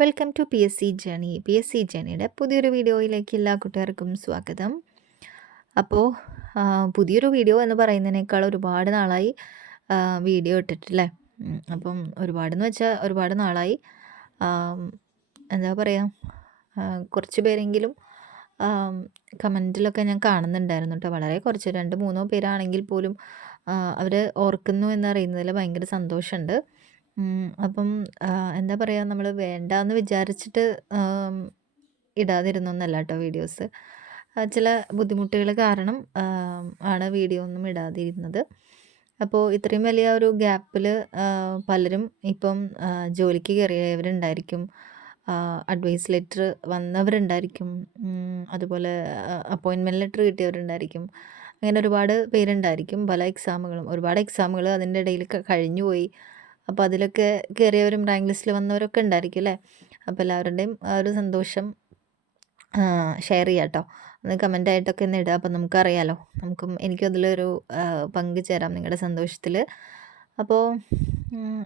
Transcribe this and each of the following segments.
Welcome to P S C journey. P S C ജേണിയുടെ പുതിയൊരു വീഡിയോയിലേക്ക് എല്ലാ കൂട്ടുകാർക്കും സ്വാഗതം. അപ്പോൾ പുതിയൊരു വീഡിയോ എന്ന് പറയുന്നതിനേക്കാൾ ഒരുപാട് നാളായി വീഡിയോ ഇട്ടിട്ടില്ലേ. അപ്പം ഒരുപാടെന്ന് വെച്ചാൽ ഒരുപാട് നാളായി. എന്താ പറയുക, കുറച്ച് പേരെങ്കിലും കമൻറ്റിലൊക്കെ ഞാൻ കാണുന്നുണ്ടായിരുന്നു കേട്ടോ. വളരെ കുറച്ച് 2-3 പേരാണെങ്കിൽ പോലും അവർ ഓർക്കുന്നു എന്നറിയുന്നതിൽ ഭയങ്കര സന്തോഷമുണ്ട്. അപ്പം എന്താ പറയുക, നമ്മൾ വേണ്ടാന്ന് വിചാരിച്ചിട്ട് ഇടാതിരുന്നൊന്നല്ല കേട്ടോ വീഡിയോസ്. ചില ബുദ്ധിമുട്ടുകൾ കാരണം ആണ് വീഡിയോ ഒന്നും ഇടാതിരുന്നത്. അപ്പോൾ ഇത്രയും വലിയ ഒരു ഗ്യാപ്പിൽ പലരും ഇപ്പം ജോലിക്ക് കയറിയവരുണ്ടായിരിക്കും, അഡ്വൈസ് ലെറ്റർ വന്നവരുണ്ടായിരിക്കും, അതുപോലെ അപ്പോയിൻമെൻറ്റ് ലെറ്റർ കിട്ടിയവരുണ്ടായിരിക്കും. അങ്ങനെ ഒരുപാട് പേരുണ്ടായിരിക്കും. പല എക്സാമുകളും ഒരുപാട് എക്സാമുകൾ അതിൻ്റെ ഇടയിൽ കഴിഞ്ഞു പോയി. അപ്പോൾ അതിലൊക്കെ കയറിയവരും റാങ്ക് ലിസ്റ്റിൽ വന്നവരൊക്കെ ഉണ്ടായിരിക്കും അല്ലേ. അപ്പോൾ എല്ലാവരുടെയും ആ ഒരു സന്തോഷം ഷെയർ ചെയ്യാം കേട്ടോ. ഒന്ന് കമൻ്റായിട്ടൊക്കെ ഒന്ന് ഇടുക. അപ്പോൾ നമുക്കറിയാലോ, എനിക്കും അതിലൊരു പങ്ക് ചേരാം നിങ്ങളുടെ സന്തോഷത്തിൽ. അപ്പോൾ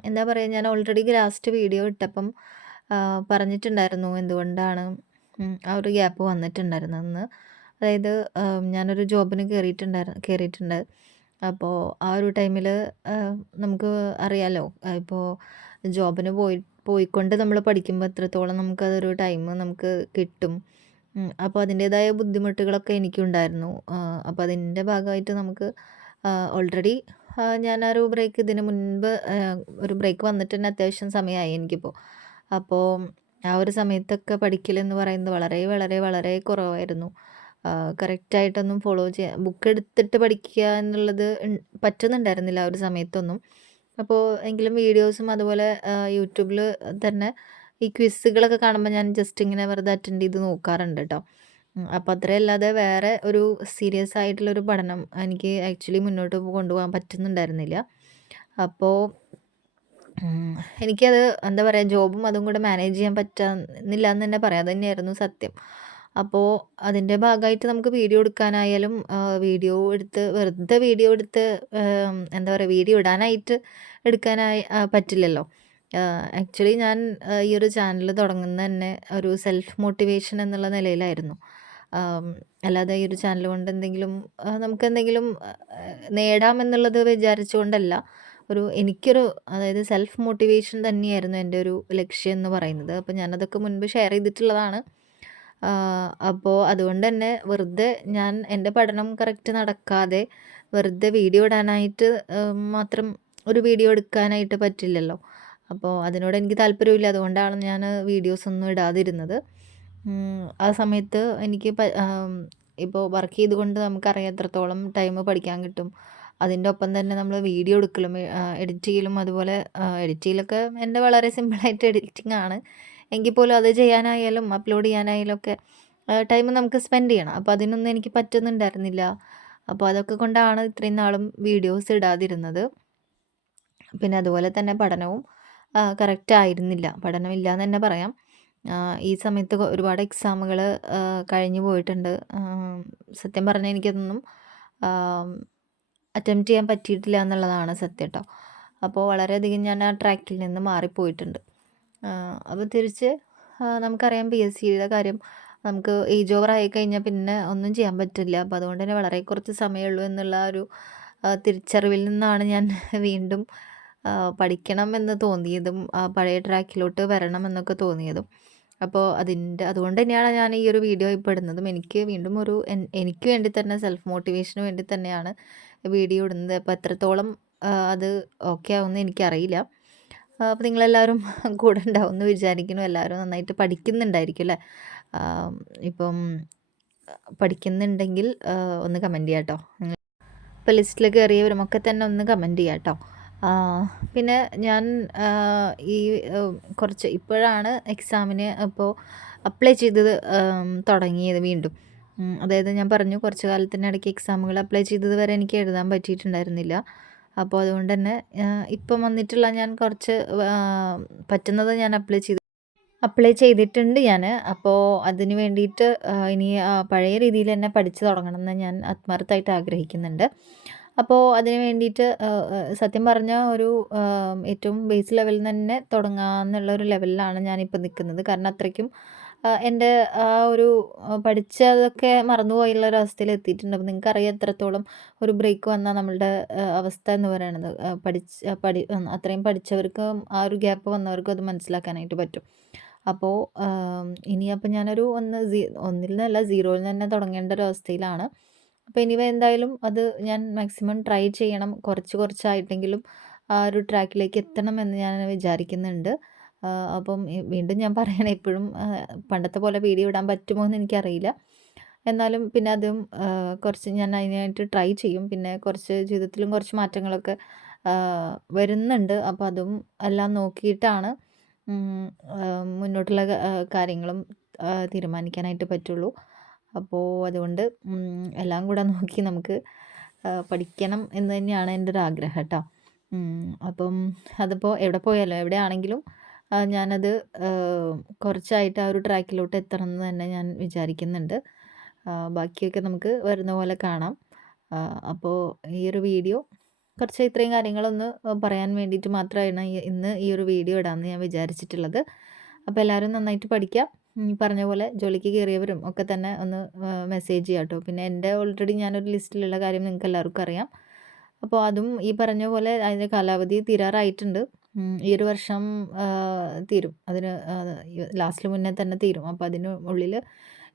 എന്താ പറയുക, ഞാൻ ഓൾറെഡി ലാസ്റ്റ് വീഡിയോ ഇട്ടപ്പം പറഞ്ഞിട്ടുണ്ടായിരുന്നു എന്തുകൊണ്ടാണ് ആ ഒരു ഗ്യാപ്പ് വന്നിട്ടുണ്ടായിരുന്നതെന്ന്. അതായത് ഞാനൊരു ജോബിന് കയറിയിട്ടുണ്ട്. അപ്പോൾ ആ ഒരു ടൈമിൽ നമുക്ക് അറിയാലോ, ഇപ്പോൾ ജോബിന് പോയിക്കൊണ്ട് നമ്മൾ പഠിക്കുമ്പോൾ എത്രത്തോളം നമുക്കതൊരു ടൈം നമുക്ക് കിട്ടും. അപ്പോൾ അതിൻ്റേതായ ബുദ്ധിമുട്ടുകളൊക്കെ എനിക്കുണ്ടായിരുന്നു. അപ്പോൾ അതിൻ്റെ ഭാഗമായിട്ട് നമുക്ക് ഓൾറെഡി ഞാനൊരു ബ്രേക്ക് ഇതിന് മുൻപ് ഒരു ബ്രേക്ക് വന്നിട്ട് തന്നെ അത്യാവശ്യം സമയമായി എനിക്കിപ്പോൾ. അപ്പോൾ ആ ഒരു സമയത്തൊക്കെ പഠിക്കലെന്ന് പറയുന്നത് വളരെ വളരെ വളരെ കുറവായിരുന്നു. കറക്റ്റായിട്ടൊന്നും ഫോളോ ചെയ്യാൻ, ബുക്ക് എടുത്തിട്ട് പഠിക്കുക എന്നുള്ളത് പറ്റുന്നുണ്ടായിരുന്നില്ല ആ ഒരു സമയത്തൊന്നും. അപ്പോൾ എങ്കിലും വീഡിയോസും അതുപോലെ യൂട്യൂബിൽ തന്നെ ഈ ക്വിസുകളൊക്കെ കാണുമ്പോൾ ഞാൻ ജസ്റ്റ് ഇങ്ങനെ വെറുതെ അറ്റൻഡ് ചെയ്ത് നോക്കാറുണ്ട് കേട്ടോ. അപ്പോൾ അത്രയല്ലാതെ വേറെ ഒരു സീരിയസ് ആയിട്ടുള്ളൊരു പഠനം എനിക്ക് ആക്ച്വലി മുന്നോട്ട് കൊണ്ടുപോകാൻ പറ്റുന്നുണ്ടായിരുന്നില്ല. അപ്പോൾ എനിക്കത് എന്താ പറയുക, ജോബും അതും കൂടെ മാനേജ് ചെയ്യാൻ പറ്റുന്നില്ല എന്ന് തന്നെ പറയാം. അത് തന്നെയായിരുന്നു സത്യം. അപ്പോൾ അതിൻ്റെ ഭാഗമായിട്ട് നമുക്ക് വീഡിയോ എടുക്കാനായാലും വെറുതെ വീഡിയോ എടുത്ത് എന്താ പറയുക, വീഡിയോ ഇടാനായിട്ട് എടുക്കാനായി പറ്റില്ലല്ലോ. ആക്ച്വലി ഞാൻ ഈ ഒരു ചാനൽ തുടങ്ങുന്നത് തന്നെ ഒരു സെൽഫ് മോട്ടിവേഷൻ എന്നുള്ള നിലയിലായിരുന്നു. അല്ലാതെ ഈ ഒരു ചാനൽ കൊണ്ട് നമുക്കെന്തെങ്കിലും നേടാമെന്നുള്ളത് വിചാരിച്ചുകൊണ്ടല്ല. എനിക്കൊരു അതായത് സെൽഫ് മോട്ടിവേഷൻ തന്നെയായിരുന്നു എൻ്റെ ഒരു ലക്ഷ്യം എന്ന് പറയുന്നത്. അപ്പോൾ ഞാനതൊക്കെ മുൻപ് ഷെയർ ചെയ്തിട്ടുള്ളതാണ്. അപ്പോൾ അതുകൊണ്ട് തന്നെ വെറുതെ ഞാൻ എൻ്റെ പഠനം കറക്റ്റ് നടക്കാതെ വെറുതെ വീഡിയോ ഇടാനായിട്ട് മാത്രം ഒരു വീഡിയോ എടുക്കാനായിട്ട് പറ്റില്ലല്ലോ. അപ്പോൾ അതിനോട് എനിക്ക് താല്പര്യമില്ല. അതുകൊണ്ടാണ് ഞാൻ വീഡിയോസൊന്നും ഇടാതിരുന്നത്. ആ സമയത്ത് എനിക്ക് ഇപ്പോൾ വർക്ക് ചെയ്തുകൊണ്ട് നമുക്കറിയാം എത്രത്തോളം ടൈം പഠിക്കാൻ കിട്ടും. അതിൻ്റെ ഒപ്പം തന്നെ നമ്മൾ വീഡിയോ എടുക്കലും എഡിറ്റ് ചെയ്യലും, അതുപോലെ എഡിറ്റ് ചെയ്യലൊക്കെ എൻ്റെ വളരെ സിമ്പിളായിട്ട് എഡിറ്റിംഗ് ആണ്. എങ്കിൽ പോലും അത് ചെയ്യാനായാലും അപ്ലോഡ് ചെയ്യാനായാലും ഒക്കെ ടൈം നമുക്ക് സ്പെൻഡ് ചെയ്യണം. അപ്പോൾ അതിനൊന്നും എനിക്ക് പറ്റുന്നുണ്ടായിരുന്നില്ല. അപ്പോൾ അതൊക്കെ കൊണ്ടാണ് ഇത്രയും നാളും വീഡിയോസ് ഇടാതിരുന്നത്. പിന്നെ അതുപോലെ തന്നെ പഠനവും കറക്റ്റ് ആയിരുന്നില്ല. പഠനമില്ല എന്ന് തന്നെ പറയാം. ഈ സമയത്ത് ഒരുപാട് എക്സാമുകൾ കഴിഞ്ഞു പോയിട്ടുണ്ട്. സത്യം പറഞ്ഞാൽ എനിക്കതൊന്നും അറ്റംപ്റ്റ് ചെയ്യാൻ പറ്റിയിട്ടില്ല എന്നുള്ളതാണ് സത്യം കേട്ടോ. അപ്പോൾ വളരെയധികം ഞാൻ ആ ട്രാക്കിൽ നിന്ന് മാറിപ്പോയിട്ടുണ്ട്. അപ്പോൾ തിരിച്ച് നമുക്കറിയാം പി എസ് സിയുടെ കാര്യം, നമുക്ക് ഏജ് ഓവർ ആയി കഴിഞ്ഞാൽ പിന്നെ ഒന്നും ചെയ്യാൻ പറ്റില്ല. അപ്പോൾ അതുകൊണ്ട് തന്നെ വളരെ കുറച്ച് സമയമുള്ളൂ എന്നുള്ള ഒരു തിരിച്ചറിവിൽ നിന്നാണ് ഞാൻ വീണ്ടും പഠിക്കണം എന്ന് തോന്നിയതും പഴയ ട്രാക്കിലോട്ട് വരണം എന്നൊക്കെ തോന്നിയതും. അപ്പോൾ അതുകൊണ്ട് തന്നെയാണ് ഞാൻ ഈ ഒരു വീഡിയോ ഇപ്പോൾ ഇടുന്നതും. എനിക്ക് വീണ്ടും എനിക്ക് വേണ്ടി തന്നെ സെൽഫ് മോട്ടിവേഷന് വേണ്ടി തന്നെയാണ് വീഡിയോ ഇടുന്നത്. അപ്പോൾ എത്രത്തോളം അത് ഓക്കെ ആവുമെന്ന് എനിക്കറിയില്ല. അപ്പോൾ നിങ്ങളെല്ലാവരും കൂടെ ഉണ്ടാവും എന്ന് വിചാരിക്കുന്നു. എല്ലാവരും നന്നായിട്ട് പഠിക്കുന്നുണ്ടായിരിക്കും അല്ലേ. ഇപ്പം പഠിക്കുന്നുണ്ടെങ്കിൽ ഒന്ന് കമൻറ്റ് ചെയ്യാം കേട്ടോ. ഇപ്പോൾ ലിസ്റ്റിൽ കയറിയവരുമൊക്കെ തന്നെ ഒന്ന് കമൻറ്റ് ചെയ്യാം കേട്ടോ. പിന്നെ ഞാൻ ഈ ഇപ്പോഴാണ് എക്സാമിന് ഇപ്പോൾ അപ്ലൈ ചെയ്തത് തുടങ്ങിയത് വീണ്ടും. അതായത് ഞാൻ പറഞ്ഞു, കുറച്ച് കാലത്തിനിടയ്ക്ക് എക്സാമുകൾ അപ്ലൈ ചെയ്തത് വരെ എനിക്ക് എഴുതാൻ പറ്റിയിട്ടുണ്ടായിരുന്നില്ല. അപ്പോൾ അതുകൊണ്ട് തന്നെ ഇപ്പം വന്നിട്ടുള്ള ഞാൻ കുറച്ച് പറ്റുന്നത് ഞാൻ അപ്ലൈ ചെയ്തിട്ടുണ്ട് ഞാൻ. അപ്പോൾ അതിന് വേണ്ടിയിട്ട് ഇനി പഴയ രീതിയിൽ തന്നെ പഠിച്ചു തുടങ്ങണം എന്ന് ഞാൻ ആത്മാർത്ഥമായിട്ട് ആഗ്രഹിക്കുന്നുണ്ട്. അപ്പോൾ അതിന് വേണ്ടിയിട്ട് സത്യം പറഞ്ഞാൽ ഒരു ഏറ്റവും ബേസ് ലെവലിൽ നിന്ന് തന്നെ തുടങ്ങാമെന്നുള്ള ഒരു ലെവലിലാണ് ഞാനിപ്പോൾ നിൽക്കുന്നത്. കാരണം അത്രയ്ക്കും എൻ്റെ ആ ഒരു പഠിച്ചതൊക്കെ മറന്നുപോയുള്ള ഒരു അവസ്ഥയിൽ എത്തിയിട്ടുണ്ട്. അപ്പോൾ നിങ്ങൾക്കറിയാം എത്രത്തോളം ഒരു ബ്രേക്ക് വന്നാൽ നമ്മളുടെ അവസ്ഥ എന്ന് പറയണത്. അത്രയും പഠിച്ചവർക്കും ആ ഒരു ഗ്യാപ്പ് വന്നവർക്കും അത് മനസ്സിലാക്കാനായിട്ട് പറ്റും. അപ്പോൾ ഇനിയപ്പോൾ ഞാനൊരു ഒന്നിൽ നിന്നല്ല സീറോയിൽ നിന്ന് തന്നെ തുടങ്ങേണ്ട ഒരു അവസ്ഥയിലാണ്. അപ്പോൾ എന്തായാലും അത് ഞാൻ മാക്സിമം ട്രൈ ചെയ്യണം. കുറച്ച് കുറച്ചായിട്ടെങ്കിലും ആ ഒരു ട്രാക്കിലേക്ക് എത്തണമെന്ന് ഞാൻ വിചാരിക്കുന്നുണ്ട്. അപ്പം വീണ്ടും ഞാൻ പറയണേ ഇപ്പോഴും പണ്ടത്തെ പോലെ വീഡിയോ ഇടാൻ പറ്റുമോ എന്ന് എനിക്കറിയില്ല. എന്നാലും പിന്നെ അതും കുറച്ച് ഞാൻ അതിനായിട്ട് ട്രൈ ചെയ്യും. പിന്നെ കുറച്ച് ജീവിതത്തിലും കുറച്ച് മാറ്റങ്ങളൊക്കെ വരുന്നുണ്ട്. അപ്പോൾ അതും എല്ലാം നോക്കിയിട്ടാണ് മുന്നോട്ടുള്ള കാര്യങ്ങളും തീരുമാനിക്കാനായിട്ട് പറ്റുള്ളൂ. അപ്പോൾ അതുകൊണ്ട് എല്ലാം കൂടെ നോക്കി നമുക്ക് പഠിക്കണം എന്ന് തന്നെയാണ് എൻ്റെ ഒരു ആഗ്രഹം കേട്ടോ. അപ്പം അതിപ്പോൾ എവിടെ പോയാലും എവിടെയാണെങ്കിലും ഞാനത് കുറച്ചായിട്ട് ആ ഒരു ട്രാക്കിലോട്ട് എത്തണം എന്ന് തന്നെ ഞാൻ വിചാരിക്കുന്നുണ്ട്. ബാക്കിയൊക്കെ നമുക്ക് വരുന്ന പോലെ കാണാം. അപ്പോൾ ഈ ഒരു വീഡിയോ കുറച്ച് ഇത്രയും കാര്യങ്ങളൊന്ന് പറയാൻ വേണ്ടിയിട്ട് മാത്രമാണ് ഇന്ന് ഈ ഒരു വീഡിയോ ഇടാമെന്ന് ഞാൻ വിചാരിച്ചിട്ടുള്ളത്. അപ്പോൾ എല്ലാവരും നന്നായിട്ട് പഠിക്കുക. പറഞ്ഞ പോലെ ജോലിക്ക് കയറിയവരും ഒക്കെ തന്നെ ഒന്ന് മെസ്സേജ് ചെയ്യാം കേട്ടോ. പിന്നെ എൻ്റെ ഓൾറെഡി ഞാനൊരു ലിസ്റ്റിലുള്ള കാര്യം നിങ്ങൾക്ക് എല്ലാവർക്കും അറിയാം. അപ്പോൾ അതും ഈ പറഞ്ഞ പോലെ അതിൻ്റെ കാലാവധി തീരാറായിട്ടുണ്ട്. ഈ ഒരു വർഷം തീരും. അതിന് ലാസ്റ്റിന് മുന്നേ തന്നെ തീരും. അപ്പോൾ അതിന് ഉള്ളിൽ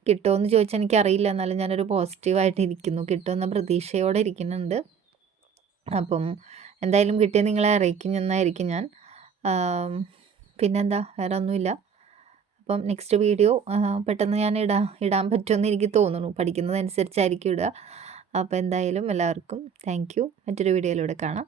കിട്ടുമോ എന്ന് ചോദിച്ചാൽ എനിക്കറിയില്ല. എന്നാലും ഞാനൊരു പോസിറ്റീവായിട്ട് ഇരിക്കുന്നു. കിട്ടുമെന്ന പ്രതീക്ഷയോടെ ഇരിക്കുന്നുണ്ട്. അപ്പം എന്തായാലും കിട്ടിയാൽ നിങ്ങളെ അറിയിക്കും എന്നായിരിക്കും ഞാൻ. പിന്നെന്താ വേറെ ഒന്നുമില്ല. അപ്പം നെക്സ്റ്റ് വീഡിയോ പെട്ടെന്ന് ഞാൻ ഇടാൻ പറ്റുമെന്ന് എനിക്ക് തോന്നുന്നു. പഠിക്കുന്നതനുസരിച്ചായിരിക്കും ഇടുക. അപ്പോൾ എന്തായാലും എല്ലാവർക്കും താങ്ക് യു. മറ്റൊരു വീഡിയോയിലൂടെ കാണാം.